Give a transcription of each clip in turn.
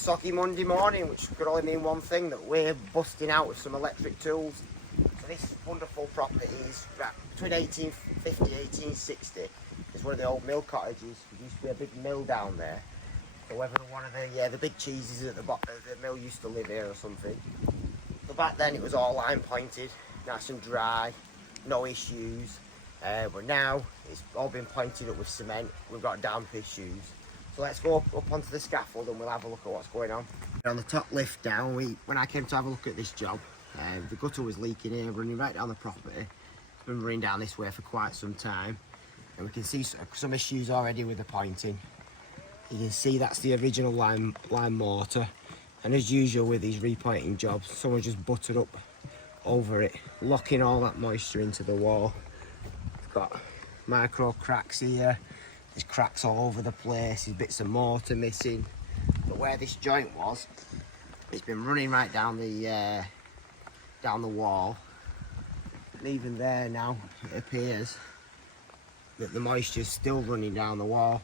Socky Monday morning, which could only mean one thing, that we're busting out with some electric tools. So this wonderful property is between 1850 and 1860. It's one of the old mill cottages. There used to be a big mill down there. So whether one of the big cheeses at the bottom of the mill used to live here or something. So back then it was all line pointed, nice and dry, no issues. But now it's all been pointed up with cement. We've got damp issues. So let's go up onto the scaffold and we'll have a look at what's going on. On the top lift down, when I came to have a look at this job, the gutter was leaking here, running right down the property. It's been running down this way for quite some time. And we can see some issues already with the pointing. You can see that's the original lime mortar. And as usual with these repointing jobs, someone just buttered up over it, locking all that moisture into the wall. It's got micro cracks here. There's cracks all over the place, there's bits of mortar missing. But where this joint was, it's been running right down the wall. And even there now, it appears that the moisture's still running down the wall.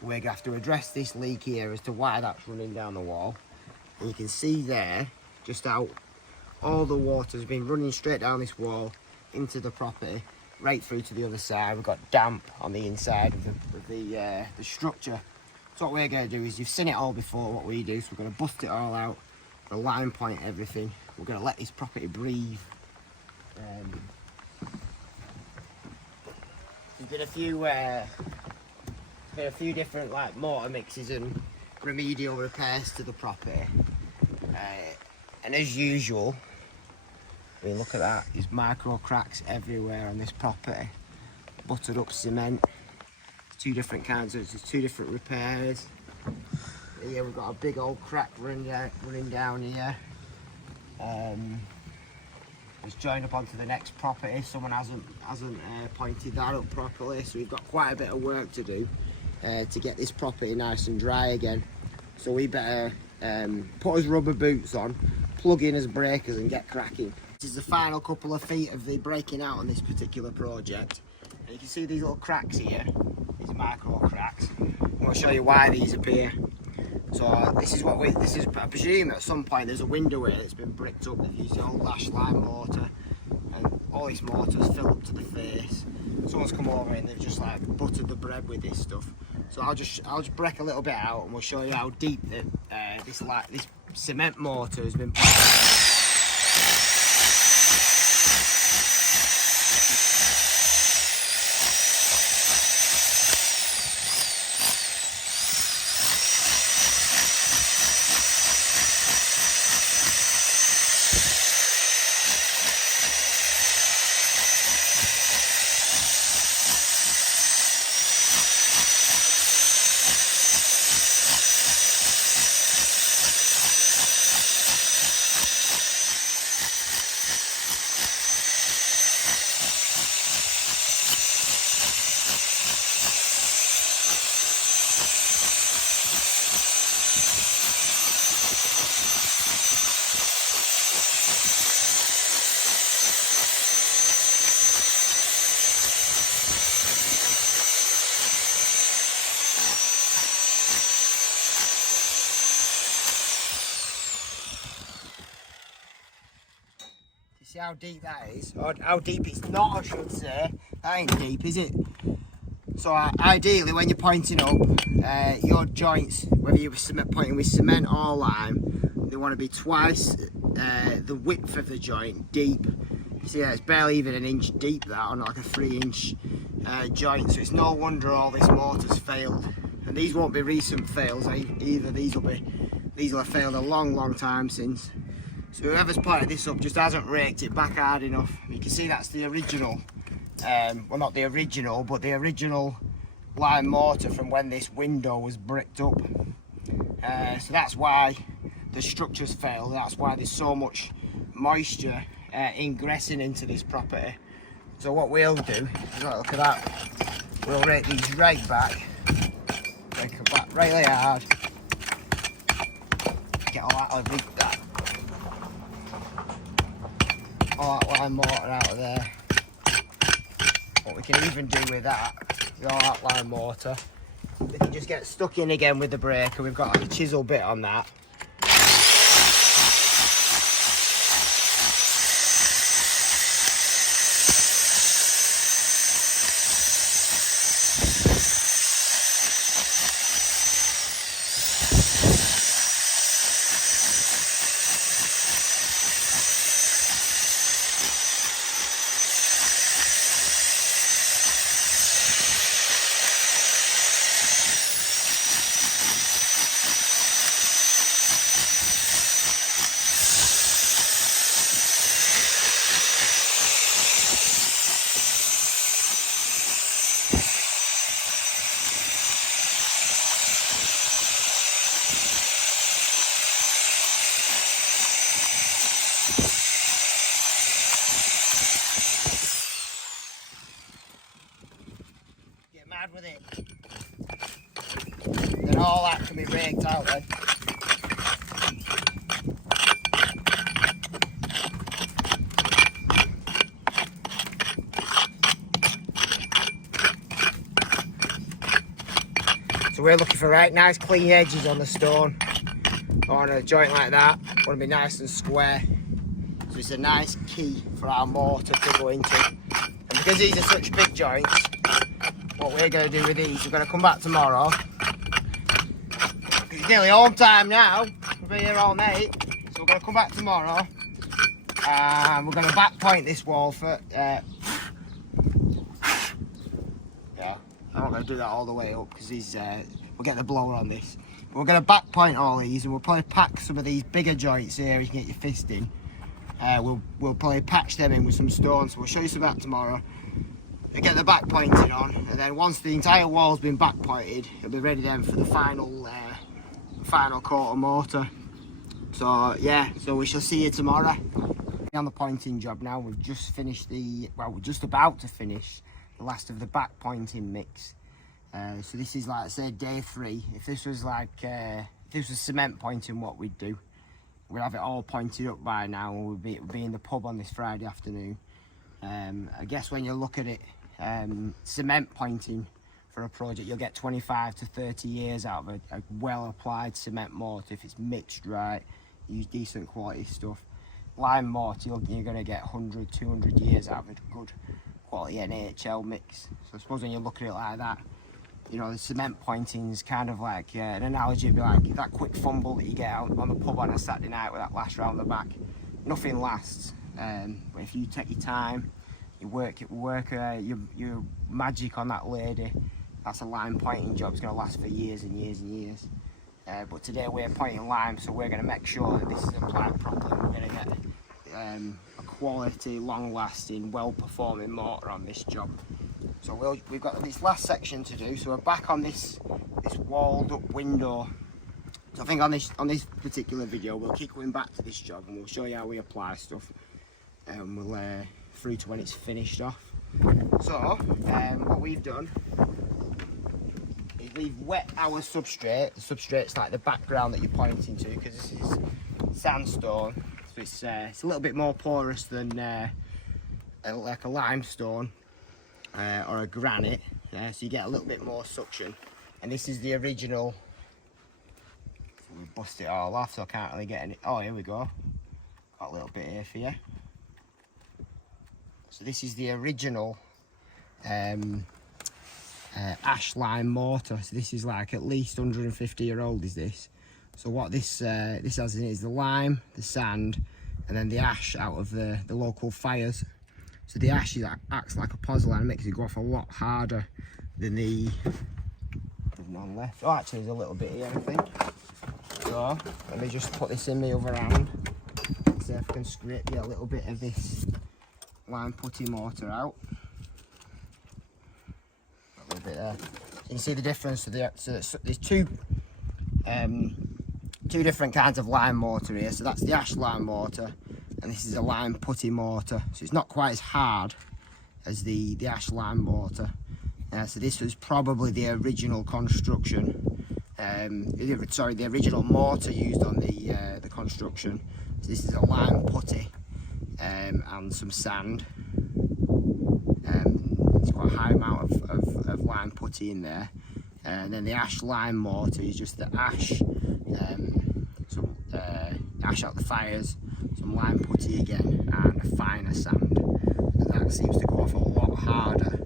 So we're going to have to address this leak here as to why that's running down the wall. And you can see there, just how all the water's been running straight down this wall into the property, right through to the other side. We've got damp on the inside of the structure. So what we're going to do is, you've seen it all before, what we do, so we're going to bust it all out, we're going to line point everything, we're going to let this property breathe. There's been a few different like mortar mixes and remedial repairs to the property, and as usual, I mean, look at that, there's micro cracks everywhere on this property. Buttered up cement. Two different kinds of, there's two different repairs. Here we've got a big old crack running down here. It's joined up onto the next property. Someone hasn't pointed that up properly, so we've got quite a bit of work to do to get this property nice and dry again. So we better put his rubber boots on, plug in his breakers and get cracking. This is the final couple of feet of the breaking out on this particular project. And you can see these little cracks here, these are micro cracks. I'm going to show you why these appear. So this is I presume at some point there's a window here that's been bricked up. They've used the old lash lime mortar, and all these mortars fill up to the face. Someone's come over and they've just like buttered the bread with this stuff. So I'll just break a little bit out and we'll show you how deep this cement mortar has been put. See how deep that is, or how deep it's not, I should say. That ain't deep, is it? So ideally, when you're pointing up, your joints, whether you're pointing with cement or lime, they want to be twice the width of the joint deep. You see, it's barely even an inch deep, that, on like a 3-inch joint. So it's no wonder all this mortar's failed. And these won't be recent fails either. These will have failed a long time since. So whoever's pointed this up just hasn't raked it back hard enough. You can see that's the original, well, not the original, but the original lime mortar from when this window was bricked up. So that's why the structure's failed. That's why there's so much moisture ingressing into this property. So what we'll do is, look at that, we'll rake these right back, rake them back really hard, get all that lime mortar out of there. What we can even do with that, with all that lime mortar, we can just get stuck in again with the breaker. We've got like a chisel bit on that, So we're looking for right nice clean edges on the stone. On a joint like that, want to be nice and square. So it's a nice key for our mortar to go into. And because these are such big joints, what we're going to do with these, we're going to come back tomorrow. It's nearly home time now. We'll be here all night. So we're going to come back tomorrow. And we're going to back point this wall for... yeah, I'm not going to do that all the way up because we'll get the blower on this. But we're going to back point all these and we'll probably pack some of these bigger joints here you can get your fist in. We'll probably patch them in with some stones. So we'll show you some of that tomorrow. We'll get the back pointing on, and then once the entire wall's been back pointed, it'll be ready then for the final coat of mortar. So yeah, so we shall see you tomorrow. On the pointing job now, we've just finished we're just about to finish the last of the back pointing mix. So this is, like I said, day 3. If this was cement pointing, what we'd do, we'd have it all pointed up by now, and we'd be in the pub on this Friday afternoon. I guess when you look at it, cement pointing for a project, you'll get 25 to 30 years out of a well applied cement mortar if it's mixed right, use decent quality stuff. Lime mortar, you're going to get 100, 200 years out of a good quality NHL mix. So I suppose when you look at it like that, you know, the cement pointing is kind of like an analogy. It'd be like that quick fumble that you get out on the pub on a Saturday night with that lash round the back. Nothing lasts, but if you take your time, you work your magic on that lady, that's a lime pointing job. It's going to last for years and years and years. But today we're pointing lime, so we're going to make sure that this is applied properly. We're going to get a quality, long-lasting, well-performing mortar on this job. So we've got this last section to do. So we're back on this walled-up window. So I think on this particular video, we'll keep going back to this job and we'll show you how we apply stuff, and we'll through to when it's finished off. So what we've done is we've wet our substrate. The substrate's like the background that you're pointing to, because this is sandstone, so it's a little bit more porous than like a limestone or a granite, so you get a little bit more suction. And this is the original. So we bust it all off, so I can't really get any. Oh, here we go. Got a little bit here for you. So this is the original ash lime mortar. So this is like at least 150-year-old is this. So what this has in it is the lime, the sand, and then the ash out of the local fires. So the ash acts like a pozzolan and makes it go off a lot harder than the... There's none left. Oh, actually there's a little bit here, I think. So let me just put this in my other hand. See if I can scrape a little bit of this lime putty mortar out. A little bit there. You can see the difference. So there's two different kinds of lime mortar here. So that's the ash lime mortar, and this is a lime putty mortar. So it's not quite as hard as the ash lime mortar. So this was probably the original construction. Sorry, the original mortar used on the construction. So this is a lime putty and some sand. It's quite a high amount of lime putty in there. And then the ash lime mortar is just the ash, some ash out the fires, some lime putty again, and a finer sand. And that seems to go off a lot harder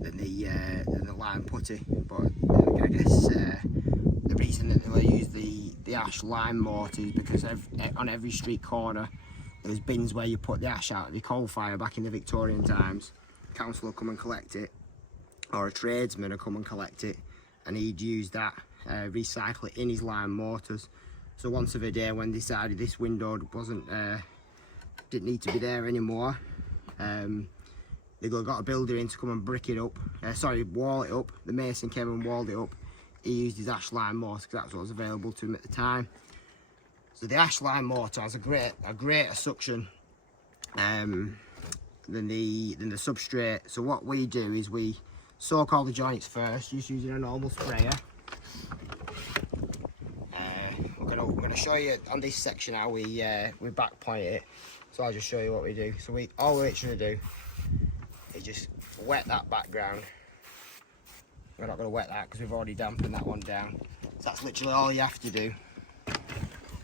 than the lime putty. But I guess the reason that they use the ash lime mortar is because on every street corner there's bins where you put the ash out of your coal fire back in the Victorian times. The council will come and collect it, or a tradesman will come and collect it, and he'd use that, recycle it in his lime mortars. So once of a day, when they decided this window didn't need to be there anymore, they got a builder in to come and brick it up, wall it up. The mason came and walled it up. He used his ash lime mortar because that's what was available to him at the time. So the ash lime mortar has a greater suction than the substrate. So what we do is we soak all the joints first, just using a normal sprayer. We're gonna show you on this section how we back point it. So I'll just show you what we do. So all we literally do is just wet that background We're not going to wet that because we've already dampened that one down. So that's literally all you have to do.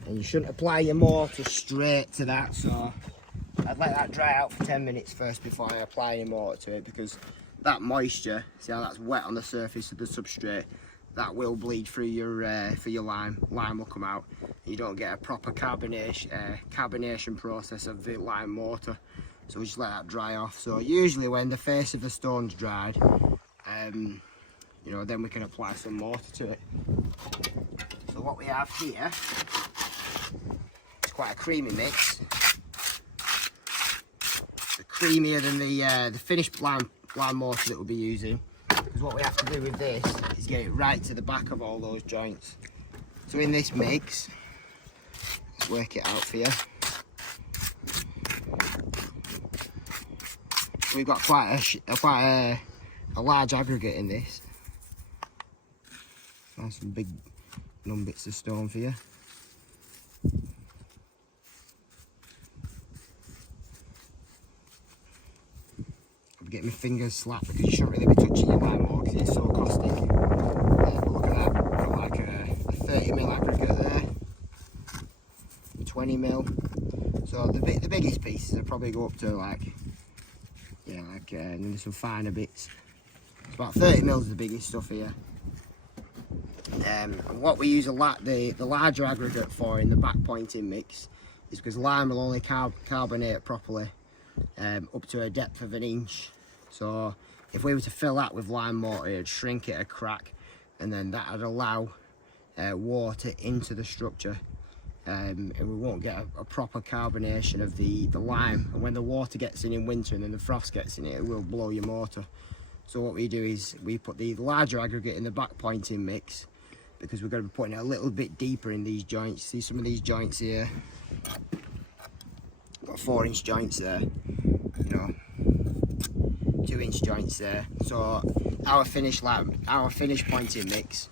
And you shouldn't apply your mortar straight to that, so I'd let that dry out for 10 minutes first before I apply any mortar to it, because that moisture, see how that's wet on the surface of the substrate, that will bleed through your lime. Lime will come out. You don't get a proper carbonation process of the lime mortar. So we just let that dry off. So usually when the face of the stone's dried, you know, then we can apply some mortar to it. So what we have here is quite a creamy mix. It's creamier than the finished lime mortar that we'll be using. Because what we have to do with this is get it right to the back of all those joints. So in this mix, let's work it out for you. So we've got quite a large aggregate in this. Find some big numbits of stone for you. I'm getting my fingers slapped because you shouldn't really be touching your lime more because it's so caustic. But look at that, got like a 30mm aggregate there, 20mm. So the biggest pieces will probably go up to like, yeah, like and then some finer bits. It's about 30mm is the biggest stuff here. And what we use the larger aggregate for in the backpointing mix is because lime will only carbonate properly up to a depth of 1 inch. So if we were to fill that with lime mortar, it'd shrink it a crack, and then that would allow water into the structure, and we won't get a proper carbonation of the lime. And when the water gets in winter and then the frost gets in it, it will blow your mortar. So what we do is we put the larger aggregate in the backpointing mix, because we're going to be putting it a little bit deeper in these joints. See some of these joints here? Got 4-inch joints there, you know, 2-inch joints there. So our finished pointing mix,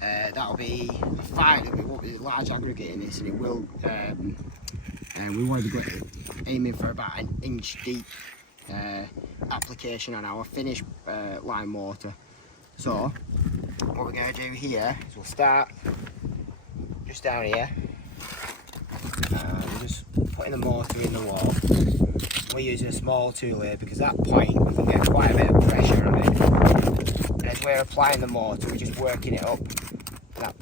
that'll be a fine. It won't be a large aggregate in this, and it will. And we want to be aiming for about 1 inch deep application on our finished lime mortar. So what we're going to do here is we'll start just down here, just putting the mortar in the wall. We're using a small tool here because at that point we can get quite a bit of pressure on it. And as we're applying the mortar, we're just working it up. That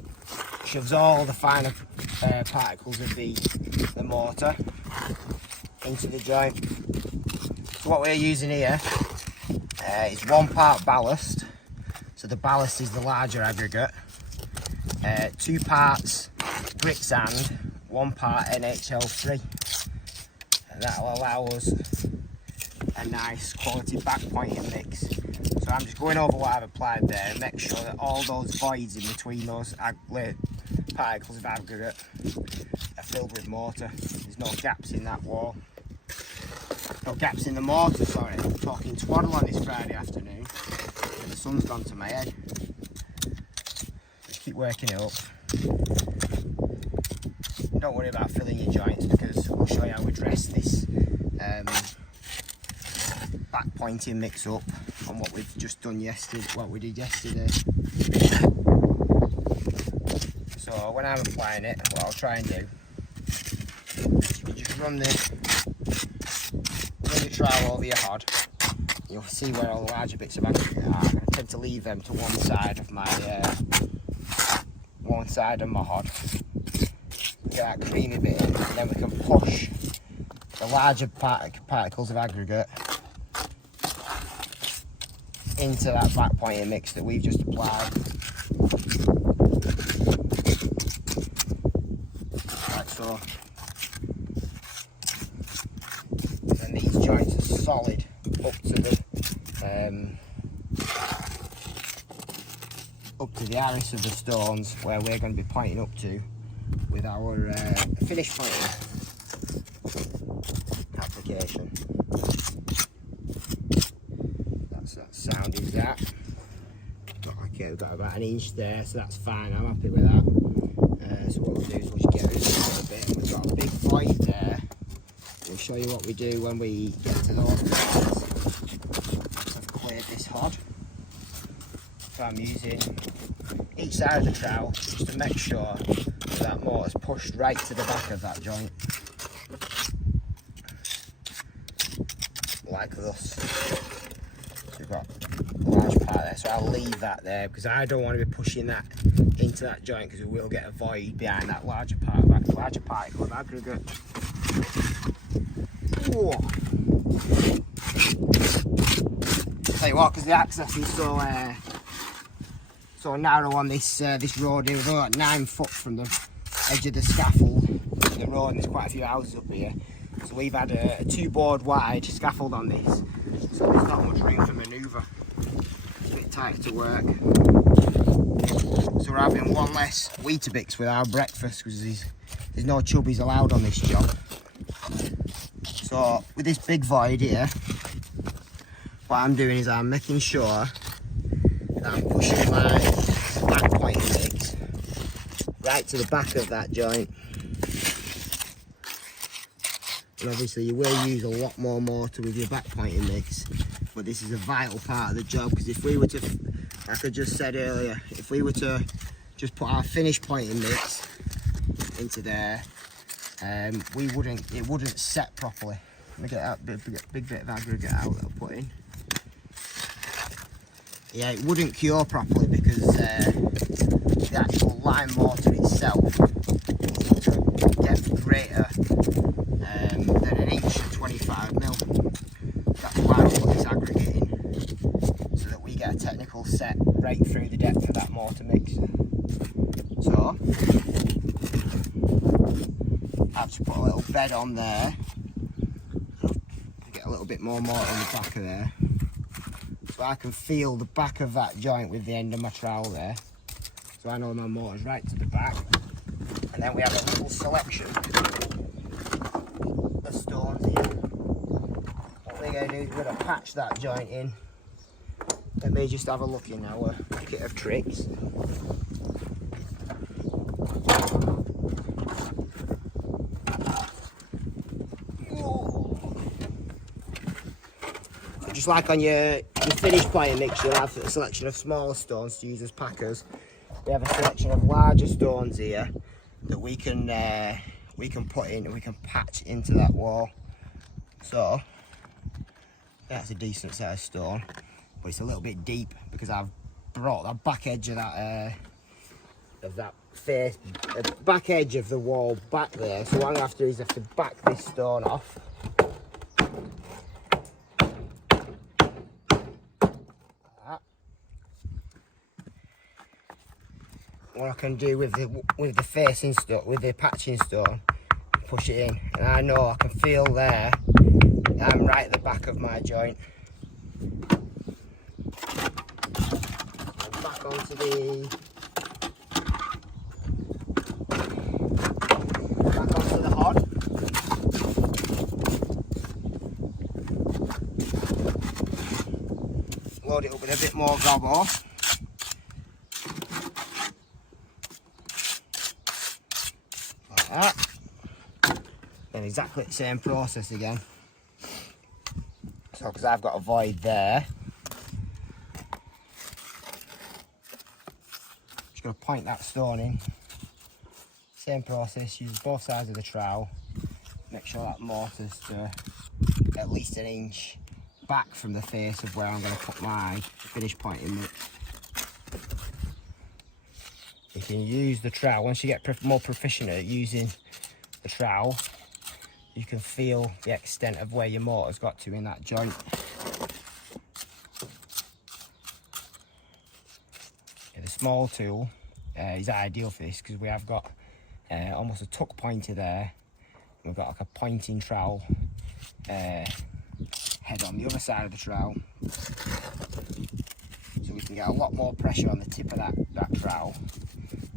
shoves all the finer particles of the mortar into the joint. So what we're using here is 1 part ballast. So the ballast is the larger aggregate. 2 parts brick sand, 1 part NHL3. And that will allow us a nice quality backpointing mix. So I'm just going over what I've applied there and make sure that all those voids in between those particles of aggregate are filled with mortar. There's no gaps in that wall. No gaps in the mortar, sorry. I'm talking twaddle on this Friday afternoon. The sun's gone to my head. Just keep working it up. Don't worry about filling your joints because we'll show you how we dress this backpointing mix up on what we've just done yesterday, what we did yesterday. So when I'm applying it, what I'll try and do is you just run the trowel over your hod. You'll see where all the larger bits of aggregate are. I tend to leave them to one side of my hod. Get that creamy bit in, and then we can push the larger particles of aggregate into that backpointing mix that we've just applied. Like so. And these joints are solid up to the iris of the stones where we're going to be pointing up to with our finish pointing application. That's that sound is that. Okay, we've got about 1 inch there, so that's fine, I'm happy with that. So what we'll do is we'll just get rid of this a little bit. We've got a big void there. We'll show you what we do when we get to those parts. I've cleared this hod. so I'm using each side of the trowel just to make sure that mortar's pushed right to the back of that joint. Like this. So we've got a large part there, so I'll leave that there because I don't want to be pushing that into that joint because we will get a void behind that larger part, that larger particle of aggregate. Whoa. Tell you what, because the access is so narrow on this this road here, we're about 9 foot from the edge of the scaffold to the road, and there's quite a few houses up here. So we've had a 2 board wide scaffold on this, so there's not much room for manoeuvre. It's a bit tight to work. So we're having one less Weetabix with our breakfast because there's no chubbies allowed on this job. So with this big void here, what I'm doing is I'm making sure that I'm pushing my back pointing mix right to the back of that joint. And obviously you will use a lot more mortar with your back pointing mix, but this is a vital part of the job because if we were to, like I just said earlier, if we were to just put our finished pointing mix into there, it wouldn't set properly. Let me get that big bit of aggregate out that I'll put in. Yeah, it wouldn't cure properly because the actual lime mortar itself is to a depth greater than 1" at 25mm. That's why we put this aggregate in, so that we get a technical set right through the depth of that mortar mix. So I've just put a little bed on there, get a little bit more mortar on the back of there. So I can feel the back of that joint with the end of my trowel there. So I know my mortar's right to the back. And then we have a little selection of stones here. What we're going to do is we're going to patch that joint in. Let me just have a look in our kit of tricks. Just like on your finished pointing mix, you'll have a selection of smaller stones to use as packers. We have a selection of larger stones here that we can put in and we can patch into that wall. So that's a decent sized stone, but it's a little bit deep because I've brought the back edge of that face, the back edge of the wall back there. So what I'm gonna have to do is have to back this stone off. What I can do with the facing stone, with the patching stone, push it in, and I know I can feel there that I'm right at the back of my joint. And back onto the hod. Load it up with a bit more gobble. That. Then exactly the same process again. So because I've got a void there, just going to point that stone in. Same process, use both sides of the trowel. Make sure that mortar's to at least 1 inch back from the face of where I'm going to put my finished pointing mix. You can use the trowel, once you get more proficient at using the trowel, you can feel the extent of where your mortar's got to in that joint. Yeah, the small tool is ideal for this because we have got almost a tuck pointer there. We've got like a pointing trowel head on the other side of the trowel. So we can get a lot more pressure on the tip of that trowel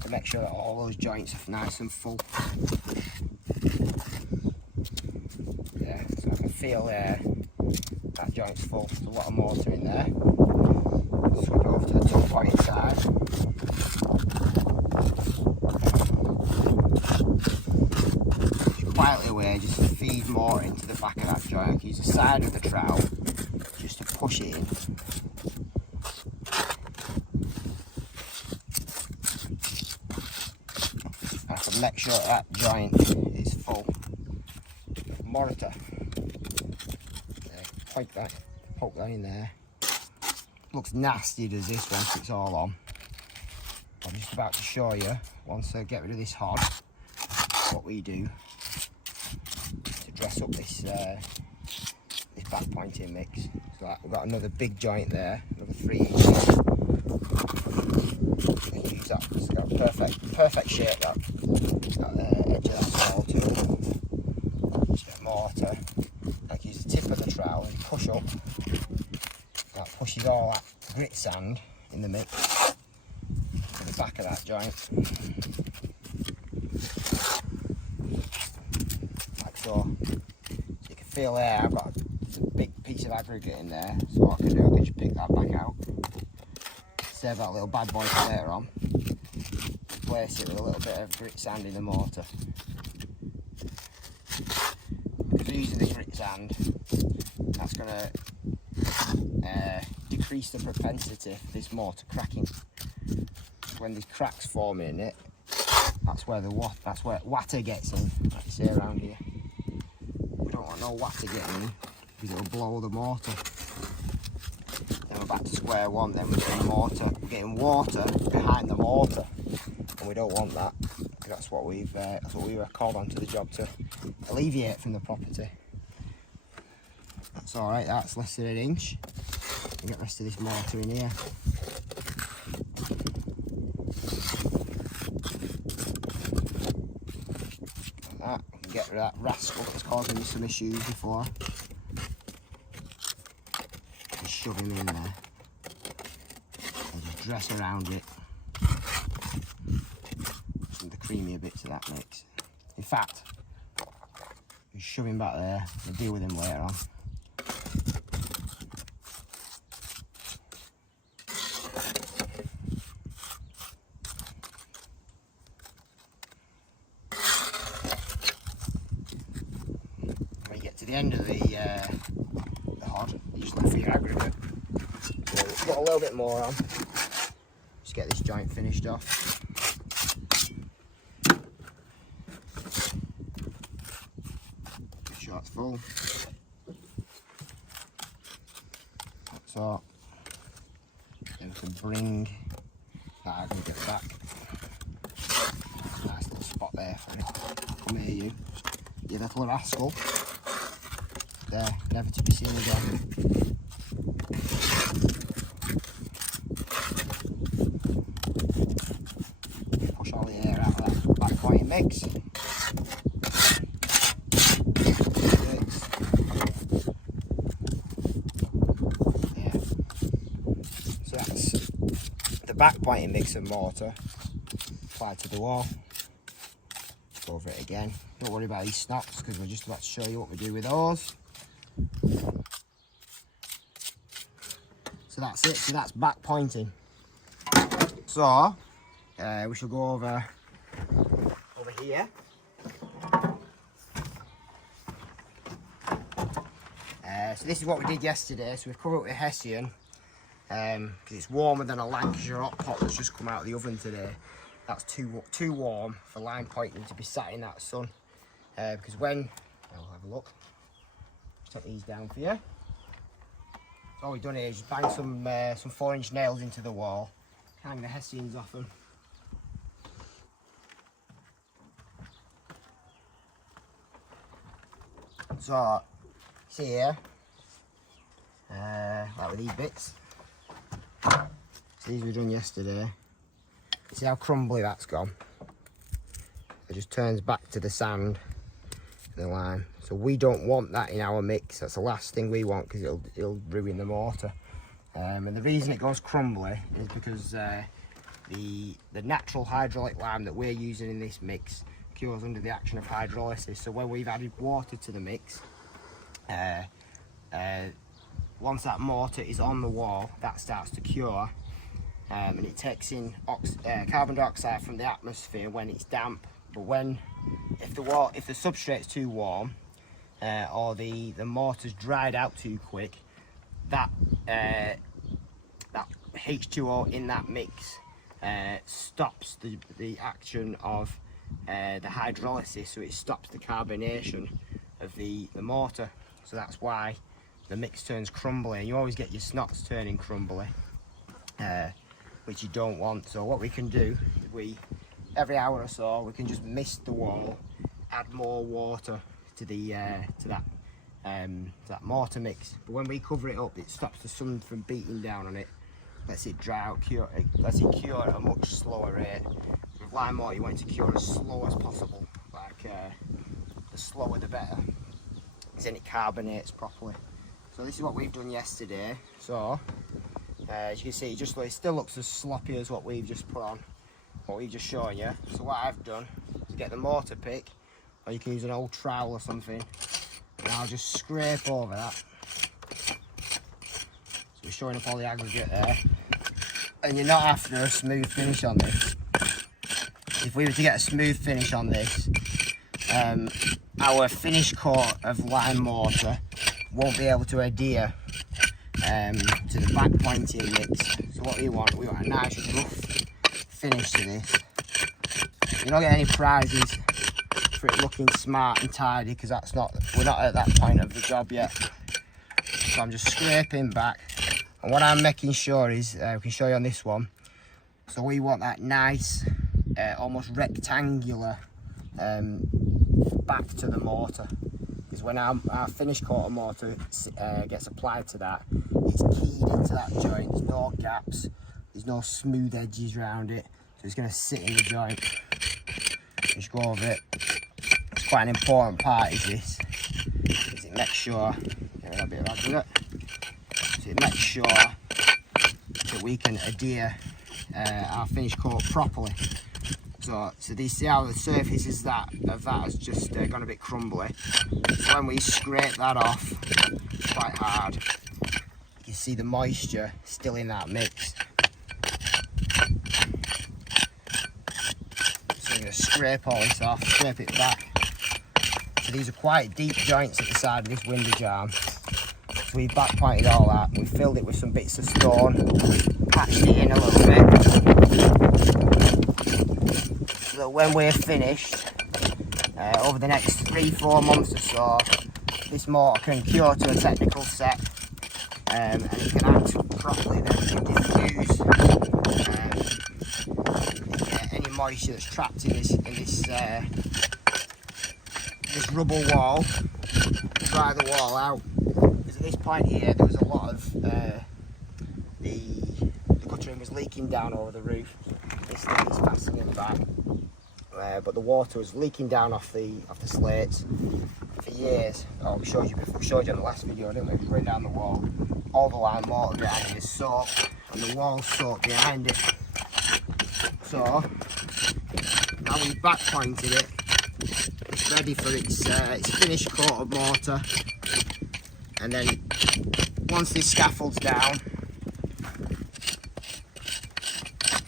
to make sure that all those joints are nice and full. Yeah, so I can feel that joint's full. There's a lot of mortar in there. Swap it over to the top point side. Just quietly away, just feed more into the back of that joint. I can use the side of the trowel just to push it in. make sure that joint is full of mortar. Poke that in there. Looks nasty does this once it's all on. I'm just about to show you, once I get rid of this hod, what we do to dress up this this back pointing mix. So we've got another big joint there, another 3 inches. Use that. It's got perfect shape, that edge of that small tool. Just get mortar. Like use the tip of the trowel and push up. That pushes all that grit sand in the mix to the back of that joint. Like so. So you can feel there, I've got a big piece of aggregate in there, so what I can do, I can just pick that back out. Save that little bad boy for later on. Replace it with a little bit of grit sand in the mortar. Because we're using the grit sand, that's going to decrease the propensity for this mortar cracking. When there's cracks forming in it, that's where water gets in, like you say around here. We don't want no water getting in because it'll blow the mortar. Then we're back to square one. Then we're getting water behind the mortar, and we don't want that. That's what we were called onto the job to alleviate from the property. That's all right. That's less than 1 inch. We get the rest of this mortar in here. Like that. We can get rid of that rascal that's causing me some issues before. Just shove him in there. And just dress around it. Some of the creamier bits of that mix. In fact, just shove him back there. We'll deal with him later on. When you get to the end of the hod, you just left for your aggregate. So we've got a little bit more on. Just get this joint finished off. Make sure it's full. So then we can bring that aggregate back. Nice little spot there for it. Come here, you little rascal. There, never to be seen again. Push all the air out of that back pointing mix. Yeah. So that's the back pointing mix of mortar applied to the wall. Go over it again. Don't worry about these snaps because we're just about to show you what we do with those. So that's it. So that's back pointing. So we shall go over here. So this is what we did yesterday. So we've covered it with Hessian because it's warmer than a Lancashire hot pot that's just come out of the oven today. That's too warm for line pointing to be sat in that sun. Because when I'll have a look. Take these down for you. So all we've done here is just bang some 4-inch nails into the wall, hang the Hessians off them. So see here, like with these bits. So these we done yesterday. See how crumbly that's gone. It just turns back to the sand. The lime, so we don't want that in our mix. That's the last thing we want because it'll ruin the mortar. And the reason it goes crumbly is because the natural hydraulic lime that we're using in this mix cures under the action of hydrolysis. So when we've added water to the mix, once that mortar is on the wall, that starts to cure, and it takes in carbon dioxide from the atmosphere when it's damp. But if the substrate's too warm or the mortar's dried out too quick, that H2O in that mix stops the action of the hydrolysis, so it stops the carbonation of the mortar. So that's why the mix turns crumbly, and you always get your snots turning crumbly, which you don't want. So what we can do, every hour or so, we can just mist the wall, add more water to that mortar mix. But when we cover it up, it stops the sun from beating down on it, lets it dry out, lets it cure at a much slower rate. With lime mortar, you want it to cure as slow as possible, like the slower the better, because then it carbonates properly. So this is what we've done yesterday. So as you can see, it still looks as sloppy as what we've just put on, what we've just shown you. So what I've done is get the mortar pick, or you can use an old trowel or something, and I'll just scrape over that. So we're showing up all the aggregate there, and you're not after a smooth finish on this. If we were to get a smooth finish on this, our finish coat of lime mortar won't be able to adhere to the backpointing mix. So what we want a nice rough finish to this. You're not getting any prizes for it looking smart and tidy, because we're not at that point of the job yet. So I'm just scraping back, and what I'm making sure is, we can show you on this one, so we want that nice almost rectangular back to the mortar, because when our finish coat of mortar gets applied to that, it's keyed into that joint. There's no gaps, there's no smooth edges around it, so it's going to sit in the joint. Just go over it. It's quite an important part, is this, because it makes sure, get a bit of aggregate, so it makes sure that we can adhere our finish coat properly. So do you see how the surface of that has just gone a bit crumbly? So when we scrape that off, it's quite hard. You can see the moisture still in that mix. So we're going to scrape all this off, scrape it back. So these are quite deep joints at the side of this window jamb. So we backpointed all that, we filled it with some bits of stone, patched it in a little bit. So that when we're finished, over the next 3-4 months or so, this mortar can cure to a technical set, and it can act properly. Then it can diffuse any moisture that's trapped in this rubble wall, dry the wall out. Because at this point here, there was a lot of the guttering was leaking down over the roof. This thing is fastening in the back. But the water was leaking down off the slates for years. Oh, we showed you in the last video, didn't we? Right down the wall. All the lime mortar behind it is soaked, and the wall's soaked behind it. So now we've backpointed it, it's ready for its finished coat of mortar. And then once this scaffold's down,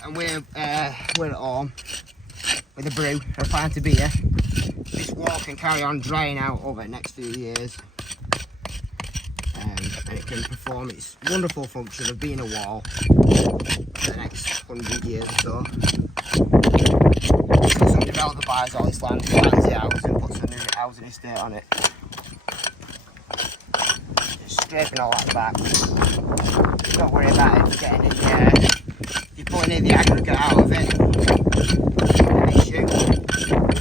and we're at home with a brew or a pint of beer, this wall can carry on drying out over the next few years, and it can perform its wonderful function of being a wall for the next 100 years or so. So some developer buys all this land, plans it out and puts a new housing estate on it. Just scraping all that back. Don't worry about it getting in there. You're pulling in the aggregate out of it.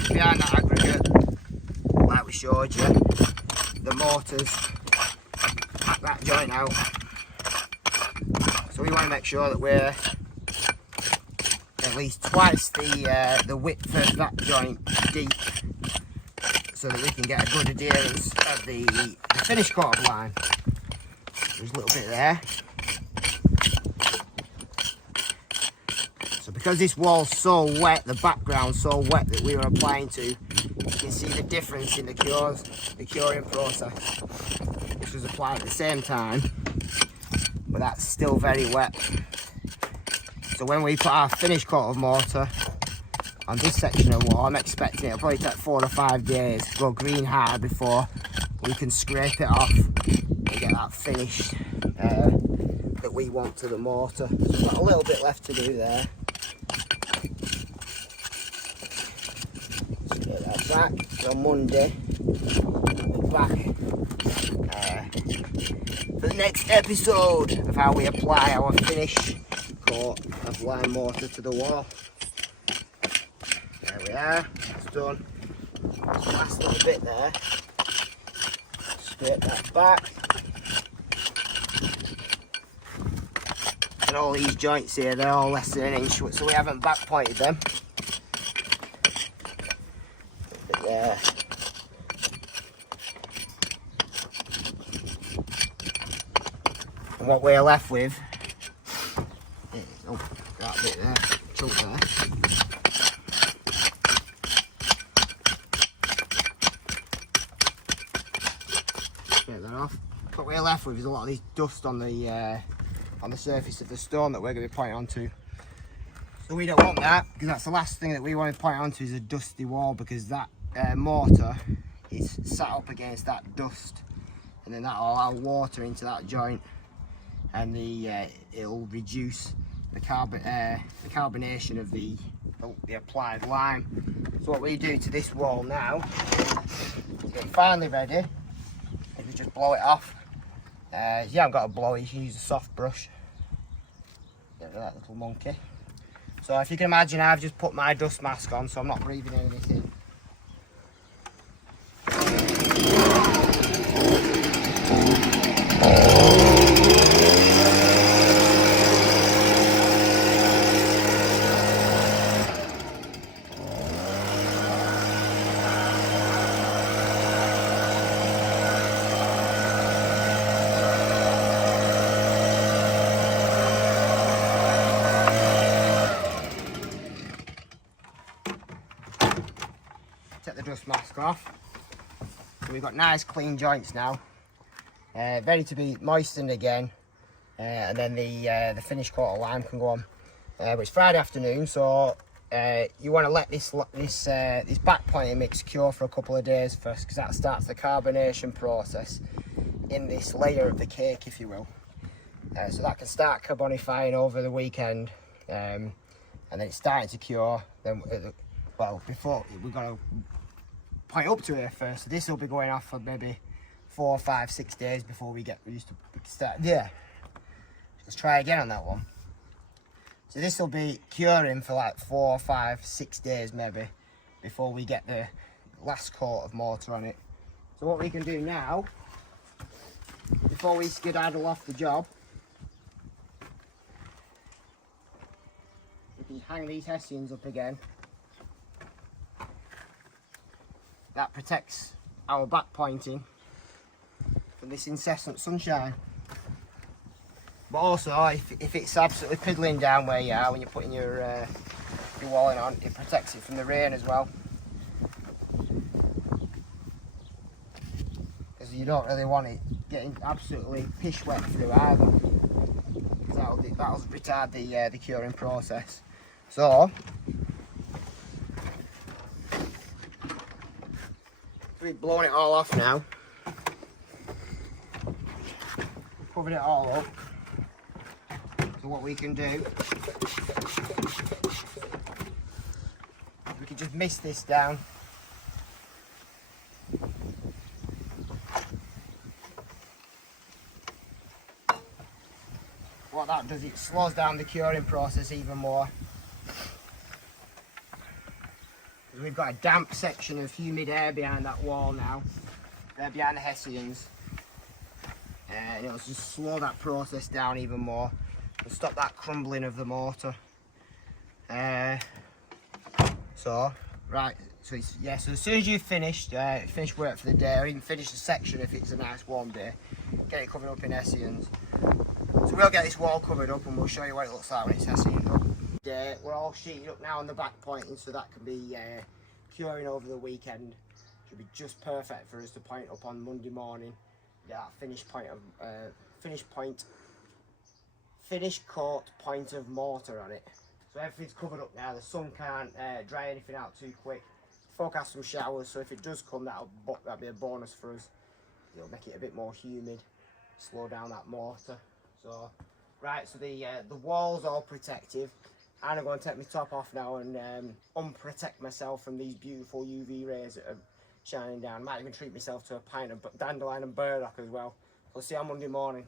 Behind that aggregate, like we showed you, the mortars pack that joint out. So we want to make sure that we're at least twice the width of that joint deep, so that we can get a good adherence of the finish coat of lime. There's a little bit there. So because this wall's so wet, the background's so wet that we were applying to, you can see the difference in the curing process. This was applied at the same time, but that's still very wet. So when we put our finish coat of mortar on this section of wall, I'm expecting it'll probably take 4 or 5 days to go green hard before we can scrape it off and get that finish that we want to the mortar. So we've got a little bit left to do there. back on Monday. We're back for the next episode of how we apply our finish coat of lime mortar to the wall. There we are, it's done. Last little bit there. Scrape that back. And all these joints here, they're all less than an inch, so we haven't back pointed them. But there. And what we're left with, oh, that bit there, chunk there. Get that off. What we're left with is a lot of this dust on the surface of the stone that we're going to be pointing onto. So we don't want that, because that's the last thing that we want to point onto is a dusty wall, because that mortar is sat up against that dust, and then that'll allow water into that joint, and it'll reduce the carbonation of the applied lime. So what we do to this wall now, to get it finally ready, is we just blow it off. If you haven't got a blower, you can use a soft brush. Get rid of that little monkey. So if you can imagine, I've just put my dust mask on, so I'm not breathing any of this in. Take the dust mask off. So we've got nice clean joints now, ready to be moistened again, and then the finished coat of lime can go on. But it's Friday afternoon, so you want to let this back pointing mix cure for a couple of days first, because that starts the carbonation process in this layer of the cake, if you will. So that can start carbonifying over the weekend, and then it's starting to cure. Then, well, before we've got to point up to here first. So this will be going off for maybe 4, 5, 6 days before we get used to start. Yeah, let's try again on that one. So this will be curing for like 4, 5, 6 days maybe before we get the last coat of mortar on it. So what we can do now, before we skedaddle off the job, we can hang these hessians up again. That protects our back pointing from this incessant sunshine. But also, if it's absolutely piddling down where you are when you're putting your walling on, it protects it from the rain as well. Because you don't really want it getting absolutely pish wet through either. That'll retard the curing process. So we've blown it all off now. Covered it all up. So what we can do, we can just mist this down. What that does, it slows down the curing process even more. We've got a damp section of humid air behind that wall now, behind the hessians, and it'll just slow that process down even more and stop that crumbling of the mortar. So as soon as you've finished work for the day, or even finish the section if it's a nice warm day, get it covered up in hessians. So we'll get this wall covered up and we'll show you what it looks like when it's hessianed up. We're all sheeted up now on the back pointing, so that can be curing over the weekend. Should be just perfect for us to point up on Monday morning. Get that finished coat point of mortar on it. So everything's covered up now. The sun can't dry anything out too quick. Forecast some showers, so if it does come, that'll be a bonus for us. It'll make it a bit more humid, slow down that mortar. So right, so the wall's all protective. And I'm going to take my top off now and unprotect myself from these beautiful UV rays that are shining down. Might even treat myself to a pint of dandelion and burdock as well. We'll see you on Monday morning.